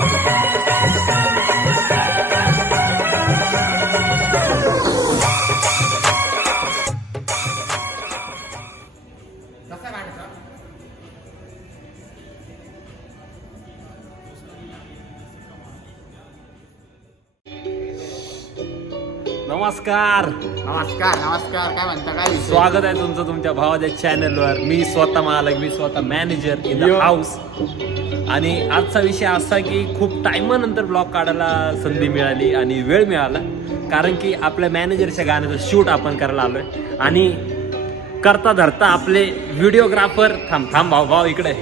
नमस्कार नमस्कार नमस्कार. काय म्हणता, काय विषय? स्वागत आहे तुमचं तुमच्या भावाच्या चॅनलवर. मी स्वतः मालक, मी स्वतः मॅनेजर इन द हाऊस. आणि आजचा विषय असा की खूप टायमानंतर ब्लॉग काढायला संधी मिळाली आणि वेळ मिळाला, कारण की आपल्या मॅनेजरच्या गाण्याचं शूट आपण करायला आलोय. आणि करता धरता आपले व्हिडिओग्राफर थांब भाऊ इकडे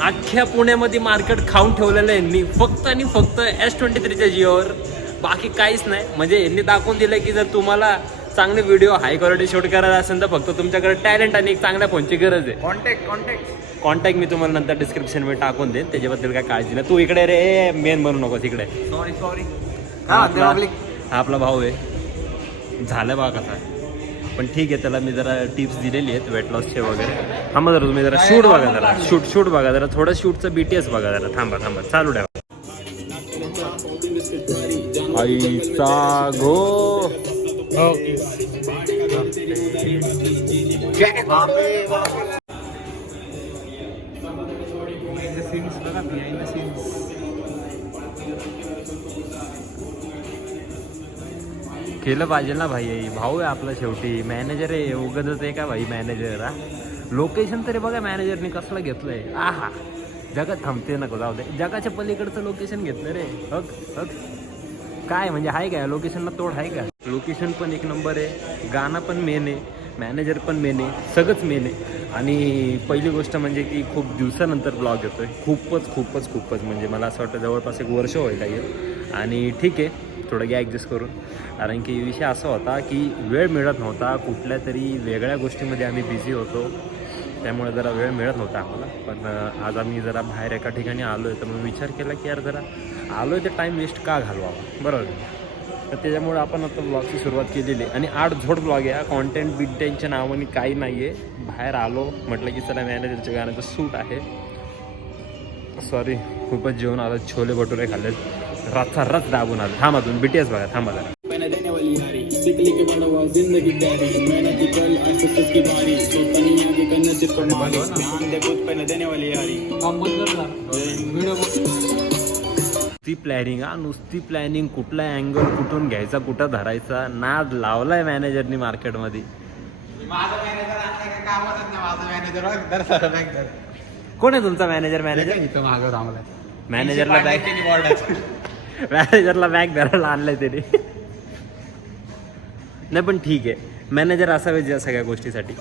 अख्ख्या पुण्यामध्ये मार्केट खाऊन ठेवलेलं आहे यांनी, फक्त आणि फक्त S23च्या जिओवर. बाकी काहीच नाही. म्हणजे यांनी दाखवून दिलं की जर तुम्हाला चांगले व्हिडिओ हाय क्वालिटी शूट करायला असेल तर फक्त तुमच्याकडे टॅलेंट आणि एक चांगल्या फोनची गरज आहे. कॉन्टॅक्ट मी तुम्हाला नंतर डिस्क्रिप्शनमध्ये टाकून देईन, त्याच्याबद्दल काय काळजी नाही. तू इकडे रे, मेन बनू नकोस इकडे. सॉरी. हा आपला भाऊ आहे. झालं बघा कसा, पण ठीक आहे. त्याला मी जरा टिप्स दिलेली आहेत वेट लॉसचे वगैरे. थांबा जरा, तुम्ही जरा शूट बघा, जरा शूट बघा, जरा थोडं शूटचं BTS बघा जरा. थांबा चालू ठेवा. आईचा गो केलं पाहिजे ना भाई. भाऊ आहे आपला, शेवटी मॅनेजर आहे. उगाच आहे का भाई मॅनेजर? हा, लोकेशन तरी बघा मॅनेजरनी कसलं घेतलंय. आहा, जगात थांबते नको, जाऊ दे. जगाच्या पलीकडचं लोकेशन घेतलं रे. हक काय म्हणजे आहे काय लोकेशनला तोड आहे का? लोकेशन पण एक नंबर आहे, गाणं पण मेन आहे, मॅनेजर पण मेन आहे, सगळंच मेन आहे. आणि पहिली गोष्ट म्हणजे की खूप दिवसानंतर ब्लॉग येतोय. खूपच म्हणजे मला असं वाटतं जवळपास 1 वर्ष होईल आहे. आणि ठीक आहे, थोडं घ्या ॲडजस्ट करून. कारण की विषय असा होता की वेळ मिळत नव्हता, कुठल्या तरी वेगळ्या गोष्टीमध्ये आम्ही बिझी होतो, त्यामुळे जरा वेळ मिळत नव्हता आम्हाला. पण आज आम्ही जरा बाहेर एका ठिकाणी आलो आहे, तर मग विचार केला की यार जरा आलो आहे तर टाईम वेस्ट का घालवावा, बरोबर. तर त्याच्यामुळे आपण आता ब्लॉगची सुरुवात केलेली आहे. आणि आडझोड ब्लॉग आहे, कॉन्टेंट बिटेंटच्या नावाने काही नाही आहे. बाहेर आलो म्हटलं की चला मॅनेजरच्या गाण्याचं सूट आहे. सॉरी, खूपच जेवण आलं, छोले भटुरे खाल्लेत, रच दाबून आलं. थांबा तुम्ही BTS बघा, थांबा जरा. नुसती प्लॅनिंग कुठला अँगल कुठून घ्यायचा, कुठं धरायचा, नाद लावलाय मॅनेजरनी मार्केटमध्ये. कोण आहे तुमचा मॅनेजर? मॅनेजरला बॅग धरायला आणलंय त्याने. नाही पण ठीक आहे, मॅनेजर असावेच या सगळ्या गोष्टीसाठी.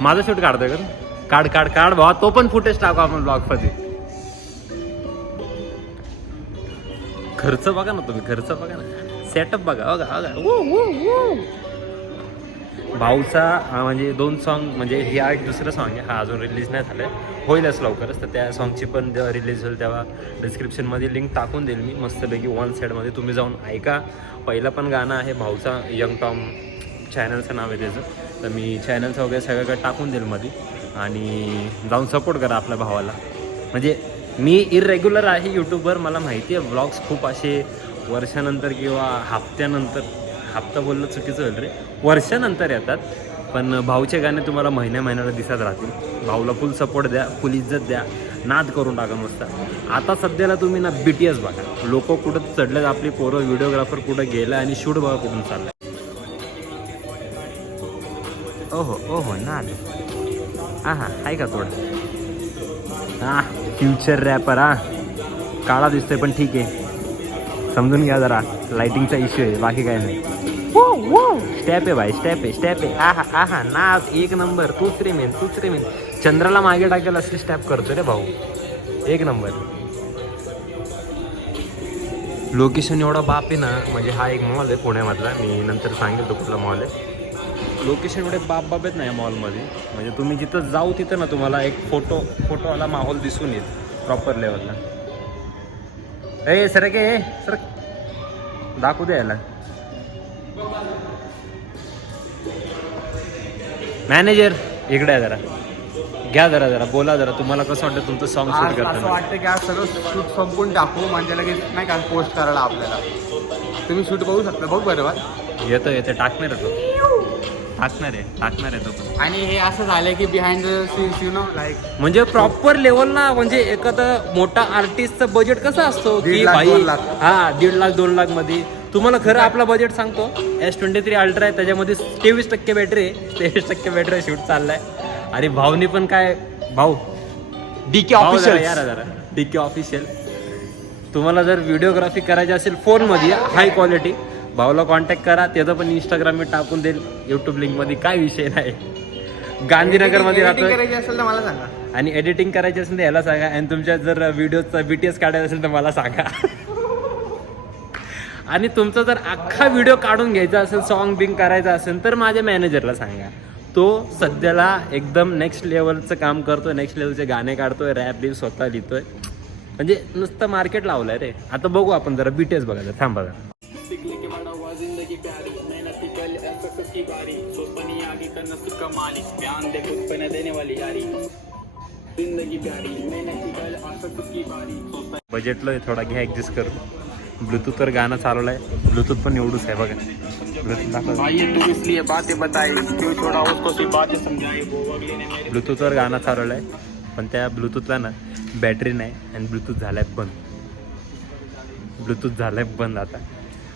माझं शूट काढतोय का? काढ भावा, तो पण फुटेज टाकू आपण ब्लॉग मध्ये. खर्च बघा ना तुम्ही, खर्च बघा ना, सेटअप बघा. भाऊचा म्हणजे 2 सॉन्ग, म्हणजे हे एक दुसरं सॉन्ग आहे, हा अजून रिलीज नाही झालं आहे, होईलच लवकरच. तर त्या सॉन्गची पण जेव्हा रिलीज होईल तेव्हा डिस्क्रिप्शनमध्ये लिंक टाकून देईल मी मस्तपैकी 1 साईडमध्ये, तुम्ही जाऊन ऐका. पहिलं पण गाणं आहे भाऊचा, यंग टॉम चॅनलचं नाव आहे त्याचं. तर मी चॅनलचं वगैरे सगळं टाकून देईल मध्ये, आणि जाऊन सपोर्ट करा आपल्या भावाला. म्हणजे मी इरेग्युलर आहे यूट्यूबवर, मला माहिती आहे व्लॉग्स खूप असे वर्षानंतर किंवा हप्ता बोललं चुकीचं होईल रे, वर्षानंतर येतात. पण भाऊचे गाणे तुम्हाला महिन्याला दिसत राहतील. भाऊला फुल सपोर्ट द्या, फुल इज्जत द्या, नाद करून टाका मस्त. आता सध्याला तुम्ही ना BTS बघा, लोक कुठं चढलेत, आपली पोरं व्हिडिओग्राफर कुठं गेलं, आणि शूट बघा कुठून चाललंय. ओहो नाद. हा आहे का थोडं? Future wrapper. काळा दिसतोय पण ठीक आहे, समजून घ्या जरा, लाइटिंगचा इश्यू आहे, बाकी काय नाही. स्टेप आहे भाई, स्टेप आहे. आहा नाच एक नंबर. तूच रे मेन. चंद्राला मागे टाकेल असली स्टेप करतो रे भाऊ, एक नंबर. लोकेशन एवढा बाप आहे ना, म्हणजे हा एक मॉल आहे पुण्यामधला, मी नंतर सांगेल तो कुठला मॉल आहे. लोकेशन एवढे बाप आहेत ना या मॉलमध्ये, म्हणजे तुम्ही जिथं जाऊ तिथं ना तुम्हाला एक फोटोवाला माहोल दिसून येईल प्रॉपर लेवलला. सर दाखवू द्यायला. मॅनेजर इकडे आहे जरा, घ्या जरा बोला जरा, तुम्हाला कसं वाटतं तुमचं सॉन्ग शूट आज असं करताना? वाटतं की आज सगळं शूट संपून टाकू म्हणजे लगेच नाही का पोस्ट करायला आपल्याला. तुम्ही शूट बघू शकता, बघ बरोबर येतं टाकणार आहे तो पण. आणि हे असं झालं की behind the scenes you know like म्हणजे प्रॉपर लेवल ना, म्हणजे एखादा मोठा आर्टिस्टचं बजेट कसं असतो 1.5 की लाख, भाई 2 लाख. 1.5 लाख 2 लाख मध्ये. तुम्हाला खरं आपला बजेट सांगतो, S23 अल्ट्रा आहे, त्याच्यामध्ये 23% बॅटरी आहे, 23% बॅटरी शूट चाललाय. आणि भाऊनी पण काय, भाऊ DK भाऊ ऑफिशियल जरा DK ऑफिशियल. तुम्हाला जर व्हिडिओग्राफी करायची असेल फोनमध्ये हाय क्वालिटी, भाऊला कॉन्टॅक्ट करा. त्याचं पण इंस्टाग्राम मी टाकून देईल, यूट्यूब लिंकमध्ये, काय विषय नाही. गांधीनगरमध्ये राहतोय. करायची असेल तर मला सांगा. आणि एडिटिंग करायची असेल तर याला सांगा. आणि तुमच्या जर व्हिडिओचा BTS काढायचा असेल तर मला सांगा. आणि तुमचा जर अख्खा व्हिडिओ काढून घ्यायचा असेल, सॉन्ग बिंग करायचं असेल तर माझ्या मॅनेजरला सांगा. तो सध्याला एकदम नेक्स्ट लेवलचं काम करतोय, नेक्स्ट लेवलचे गाणे काढतोय, रॅप बी स्वतः लिहितोय. म्हणजे नुसतं मार्केट लावलंय रे. आता बघू आपण जरा BTS बघायचं, थांबा जरा. बजेटला थोडा घ्या ऍडजस्ट करून. ब्लूटूथवर गाणं चालवलं आहे, ब्लूटूथ पण एवढंच आहे बघा. ब्लूटूथवर गाणं चालवलं आहे, पण त्या ब्लूटूथला ना बॅटरी नाही आणि ब्लूटूथ झालाय बंद आता.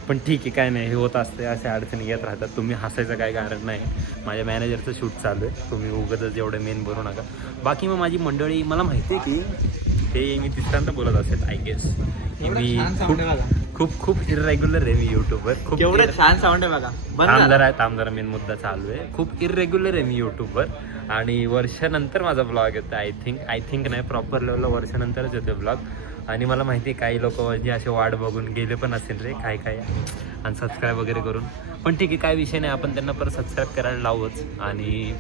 पण ठीक आहे, काय नाही, हे होत असते, अशा अडचणी येत राहतात. तुम्ही हसायचं काय कारण नाही. माझ्या मॅनेजरचं शूट चालू आहे, तुम्ही उगाचच एवढे मेन भरू नका. बाकी मग माझी मंडळी, मला माहिती आहे की ते मी तिसऱ्यांदा बोलत असेल आय गेस. मी खूप इरेग्युलर आहे मी यूट्यूबवर. खूप एवढं छान साऊंड आहे बघा. तामदारा मेन मुद्दा चालू आहे. खूप इरेग्युलर आहे मी यूट्यूबवर. आणि वर्षानंतर माझा ब्लॉग येतो. आय थिंक नाही, प्रॉपर लेवलला वर्षानंतरच येतो ब्लॉग. आणि मला माहिती आहे काही लोक जे असे वाट बघून गेले पण असेल रे, काय अनसबस्क्राईब वगैरे करून. पण ठीक आहे, काय विषय नाही, आपण त्यांना परत सबस्क्राईब करायला लावूच. आणि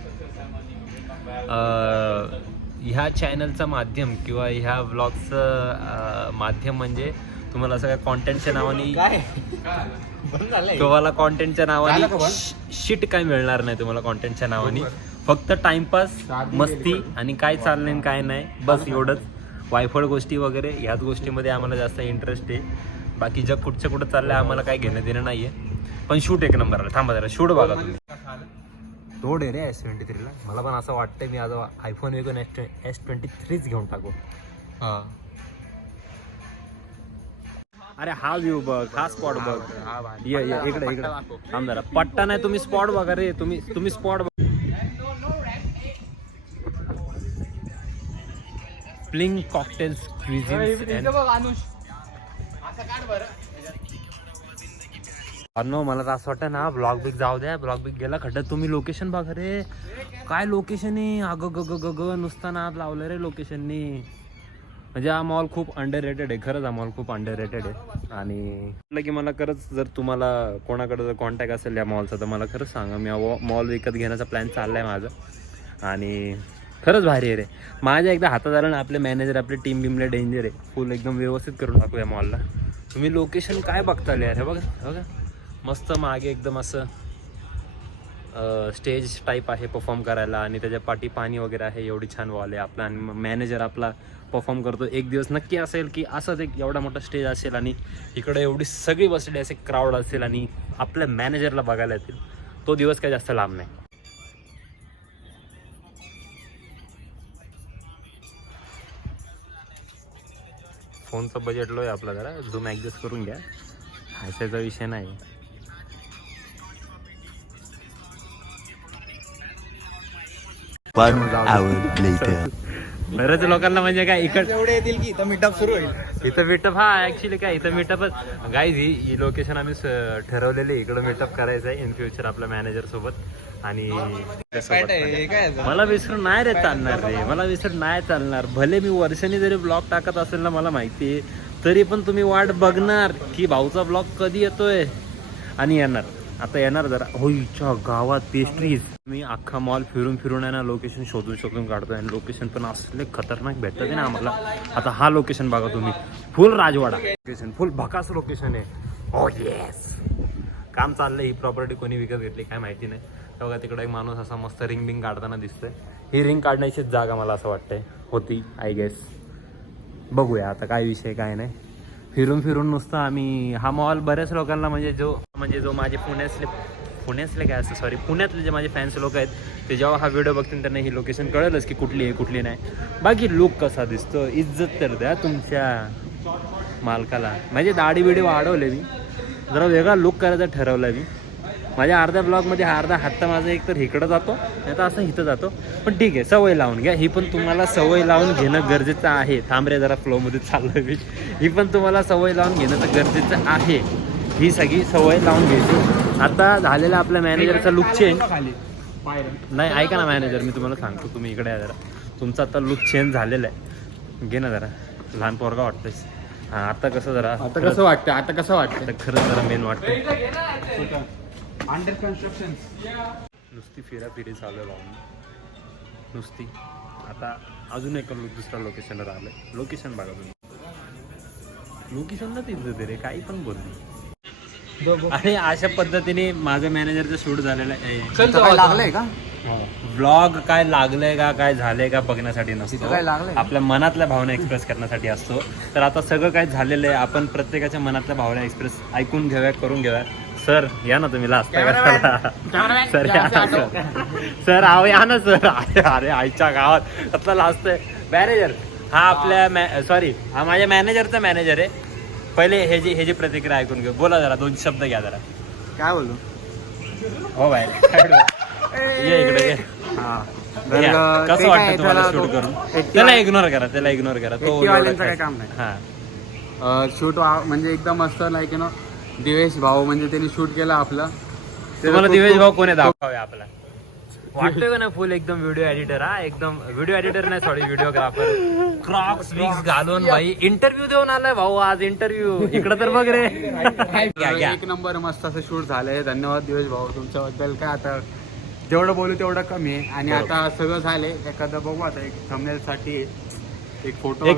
ह्या चॅनलचं माध्यम किंवा ह्या ब्लॉगचं माध्यम म्हणजे तुम्हाला सगळ्या कॉन्टेंटच्या नावाने तुम्हाला कॉन्टेंटच्या नावाने शिट काय मिळणार नाही. तुम्हाला कॉन्टेंटच्या नावाने फक्त टाइमपास, मस्ती आणि काय चाललंय काय नाही, बस एवढंच. वायफळ गोष्टी वगैरे ह्याच गोष्टीमध्ये आम्हाला जास्त इंटरेस्ट आहे. बाकी जग कुठं चाललंय आम्हाला काय घेणं देणं नाही आहे. पण शूट एक नंबर. थांबा जरा, शूट बघा तुम्ही. तोड आहे रे S23 ला. मला पण असं वाटतंय मी आज आयफोन विकून S23च घेऊन टाकू. अरे हा व्ह्यू बघ, हा स्पॉट बघ. इकडे थांब जरा. पट्टा नाही, तुम्ही स्पॉट बघा रे. तुम्ही स्पॉट बघा. प्लिंग कॉकटेल्स क्विझिन्स. मला तर असं वाटतं ना, ब्लॉग बिग जाऊ द्या. ब्लॉग बिग गेला खड्ड्यात. तुम्ही लोकेशन बघा रे, काय लोकेशन आहे. अगं ग नुसतं नाद लावलं रे लोकेशननी. म्हणजे हा मॉल खूप अंडररेटेड आहे. खरंच हा मॉल खूप अंडररेटेड आहे. आणि म्हटलं की मला खरंच, जर तुम्हाला कोणाकडे जर कॉन्टॅक्ट असेल या मॉलचा तर मला खरंच सांगा. मी मॉल विकत घेण्याचा प्लॅन चालला आहे माझा. आणि खरंच भारी आहे रे. माझ्या एकदा हातात आलं ना, आपले मॅनेजर, आपले टीम बिमले डेंजर आहे. फुल एकदम व्यवस्थित करून टाकू या मॉलला. तुम्ही लोकेशन काय बघता यार, हे बघा मस्त. मागे एकदम असं स्टेज टाईप आहे परफॉर्म करायला. आणि त्याच्या पाठी पाणी वगैरे आहे. एवढी छान वॉल आहे आपला. आणि मॅनेजर आपला परफॉर्म करतो. एक दिवस नक्की असेल की असंच एक एवढा मोठा स्टेज असेल आणि इकडे एवढी सगळी बसलेली असे क्राऊड असेल आणि आपल्या मॅनेजरला बघायला येतील. तो दिवस काही जास्त लांब नाही. फोनचं बजेट लो आहे आपला. जरा झूम ॲडजस्ट करून घ्या, हायचा विषय नाही. बरेच लोकांना म्हणजे काय एवढे येतील की इथं मीटअप सुरू होईल. इथं मीटअप, हा ऍक्च्युली काय इथं मीटअपच गाईज. ही लोकेशन आम्ही ठरवलेली, इकडं मीटअप करायचं आहे इन फ्युचर आपल्या मॅनेजर सोबत. आणि मला विसरून नाही रे चालणार रे, मला विसरून नाही चालणार. भले मी वर्षांनी जरी ब्लॉग टाकत असेल ना, मला माहिती आहे, तरी पण तुम्ही वाट बघणार की भाऊचा ब्लॉग कधी येतोय. आणि येणार, आता येणार जरा. होईच्या गावात पेस्ट्रीज. मी अख्खा मॉल फिरून आहे ना, लोकेशन शोधून काढतोय. आणि लोकेशन पण असले खतरनाक भेटतात ना आम्हाला. आता हा लोकेशन बघा तुम्ही, फुल राजवाडा लोकेशन, फुल भकास लोकेशन आहे. ओ येस, काम चाललंय. ही प्रॉपर्टी कोणी विकत घेतली काय माहिती नाही. बघा तिकडे एक माणूस असा मस्त रिंग बिंग काढताना दिसतोय. ही रिंग काढण्याचीच जागा मला असं वाटतंय होती आय गेस. बघूया आता काय विषय काय नाही. फिरून फिरून नुसतं आम्ही हा मॉल बऱ्याच लोकांना म्हणजे जो माझे पुण्यातले काय असतं सॉरी पुण्यातले जे माझे फॅन्स लोक आहेत ते जेव्हा हा व्हिडिओ बघतील त्यांना ही लोकेशन कळेलच की कुठली आहे कुठली नाही. बाकी लुक कसा दिसतो इज्जत तर द्या तुमच्या मालकाला. म्हणजे दाढी बिडी वाढवले मी जरा वेगळा लुक करायचा ठरवला मी. माझ्या अर्ध्या ब्लॉगमध्ये हा अर्धा हात माझा एक तर इकडं जातो नाही तर असं इथं जातो. पण ठीक आहे सवय लावून घ्या. ही पण तुम्हाला सवय लावून घेणं गरजेचं आहे. थांब रे जरा फ्लोमध्ये चाललोय मी. ही पण तुम्हाला सवय लावून घेणं तर गरजेचं आहे. ही सगळी सवय लावून घ्यायची. आता झालेला आपल्या मॅनेजरचा लुक चेंज नाही. ऐका ना मॅनेजर मी तुम्हाला सांगतो तुम्ही इकडे या जरा. तुमचा आता लुक चेंज झालेला आहे. घे ना जरा लहान पोरगा वाटतोयस. हां आता कसं जरा आता कसं वाटतं आता खरंच जरा मेन वाटतं. अंडर कन्स्ट्रक्शन नुसती फिराफिरी चालू आहे भाऊ नुसती. आता अजून एक दुसऱ्या लोकेशनवर आलं आहे. लोकेशन बघा तुम्ही. लोकेशन ना तिथलं ते रे काही पण बोलली. आणि अशा पद्धतीने माझं मॅनेजरचं शूट झालेलं आहे. लागलंय का व्लॉग काय लागलंय का काय झालंय का बघण्यासाठी नसतो. काय लागलंय आपल्या मनातल्या भावना एक्सप्रेस करण्यासाठी असतो. तर आता सगळं काय झालेलं आहे. आपण प्रत्येकाच्या मनातल्या भावना एक्सप्रेस ऐकून घेऊया करून घेऊया. सर या ना तुम्ही लास्ट सर या ना सर आहो या ना सर. अरे आईच्या गावात कसला लास्ट आहे. मॅनेजर हा आपल्या सॉरी हा माझ्या मॅनेजरचा मॅनेजर आहे. पहिले हे जी प्रतिक्रिया ऐकून घेऊ. बोला जरा 2 शब्द घ्या जरा. काय बोलू हो बाय ये इकडे ये. कसं वाटतं तुम्हाला शूट करून. त्याला इग्नोर करा तो काय काम नाही. हा शूट म्हणजे एकदम मस्त लाईक ना दिवेश भाऊ म्हणजे त्यांनी शूट केलं आपलं. तुम्हाला दिवेश भाऊ कोणी दाखवावे आपला वाटतोय का ना फुल एकदम व्हिडिओ एडिटर. हा एकदम व्हिडिओ एडिटर नाही सॉरी व्हिडिओग्राफर. क्रॉक्स विक्स घालून भाई इंटरव्ह्यू देऊन आलाय भाऊ आज. इंटरव्ह्यू इकडं तर बघ रे. एक नंबर मस्त असं शूट झालंय. धन्यवाद दिवेश भाऊ तुमच्याबद्दल. काय आता जेवढं बोलू तेवढं कमी आहे. आणि आता सगळं झालंय. एखादं बघू आता एक थंबनेल साठी एक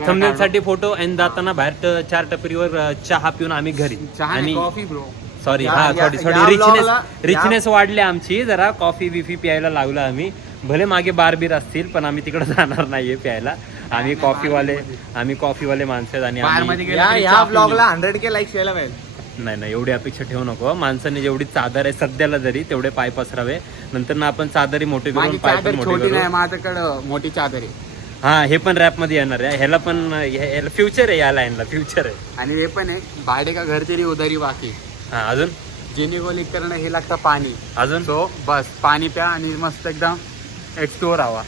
थंबनेल साठी फोटो आणि जाताना बाहेर 4 टपरीवर चहा पिऊन आम्ही घरी. आणि कॉफी ब्रो सॉरी रिचनेस वाढली आमची जरा. कॉफी बिफी प्यायला लागलो आम्ही. भले मागे बारबीर असतील पण आम्ही तिकडे जाणार नाहीये प्यायला. आम्ही कॉफीवाले माणसं आहेत. आणि या ब्लॉगला 100K लाईक्स यायला पाहिजे. नाही एवढी अपेक्षा ठेवू नको. माणसाने जेवढी चादर आहे सध्याला जरी तेवढे पाय पसरावे. नंतर ना आपण चादरी मोठी करून पाय पण मोठी करू. माझ्याकडं मोठी चादर आहे. हा हे पण रॅप मध्ये येणार आहे. ह्याला पण फ्युचर आहे. या लाईनला फ्युचर आहे. आणि हे पण आहे भाडे का घर तरी उधारी बाकी. हा अजून जेनिगोलिक करणं हे लागतं पाणी. अजून तो बस पाणी प्या आणि मस्त एकदम एक्सप्लोर हवा.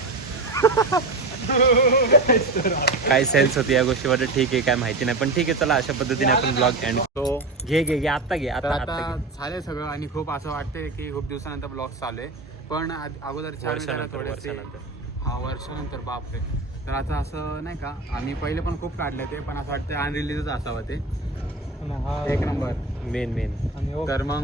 काय सेन्स होती या गोष्टीवर ठीक आहे काय माहिती नाही पण ठीक आहे. चला अशा पद्धतीने आपण ब्लॉग एंड तो घे आता झालंय सगळं. आणि खूप असं वाटतंय की खूप दिवसानंतर ब्लॉग चालू आहे. पण अगोदरच्या वर्षानंतर बापरे. तर आता असं नाही का आम्ही पहिले पण खूप काढले ते पण असं वाटतं अनरिलीजच असावं ते. एक नंबर मेन तर मग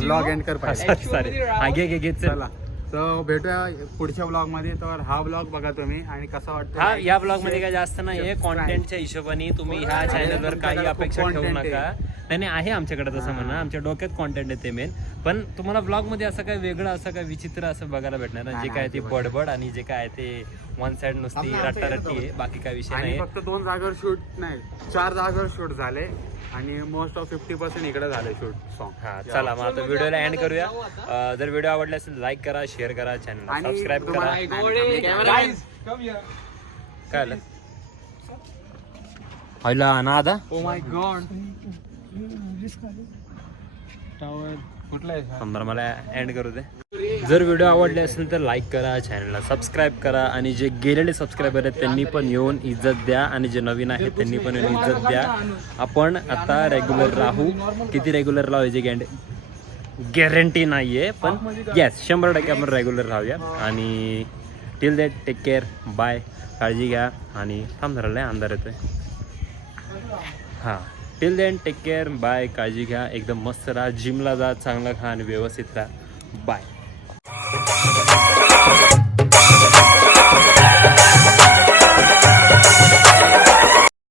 ब्लॉग एंड कर पाहिजे. चला तर भेटूया पुढच्या ब्लॉग मध्ये. तर हा ब्लॉग बघा तुम्ही आणि कसा वाटतं. हा या ब्लॉग मध्ये काय जास्त नाहीये. कॉन्टेंटच्या हिशोबाने तुम्ही ह्या चॅनलवर काही अपेक्षा ठेवू नका. नाही आहे आमच्याकडे तसं म्हणा. आमच्या डोक्यात कॉन्टेंट आहे ते मेन. पण तुम्हाला ब्लॉग मध्ये असं काय वेगळं असं काय विचित्र असं बघायला भेटणार ना. जे काय ते बडबड आणि जे काय ते वन साइड नुसती रट्टारट्टी आहे. बाकी काय विषय नाही. फक्त 2 जागेवर शूट नाही 4 जागेवर शूट झाले. आणि मोस्ट ऑफ 50% इकडे झाले शूट सॉन्ग. हा चला मग आता व्हिडिओला एंड करूया. जर व्हिडिओ आवडला असेल लाईक करा शेअर करा चॅनल सबस्क्राईब करा. काय आलं हॅलो ना आता ओ माय गॉड कुठला आहे समजा मला एंड करू दे. जर व्हिडिओ आवडले असेल तर लाईक करा चॅनलला सबस्क्राईब करा. आणि जे गेलेले सबस्क्रायबर आहेत त्यांनी पण येऊन इज्जत द्या. आणि जे नवीन आहेत त्यांनी पण येऊन इज्जत द्या. आपण आता रेग्युलर राहू. किती रेग्युलर लावायचे गॅरंटी नाही आहे पण येस 100% आपण रेग्युलर राहूया. आणि till that take care bye. काळजी घ्या. आणि थांब धरायला अंधार येतोय. हां till then take care bye. काळजी घ्या. एकदम मस्त राहा. जिमला जा चांगला खा आणि व्यवस्थित राहा. बाय.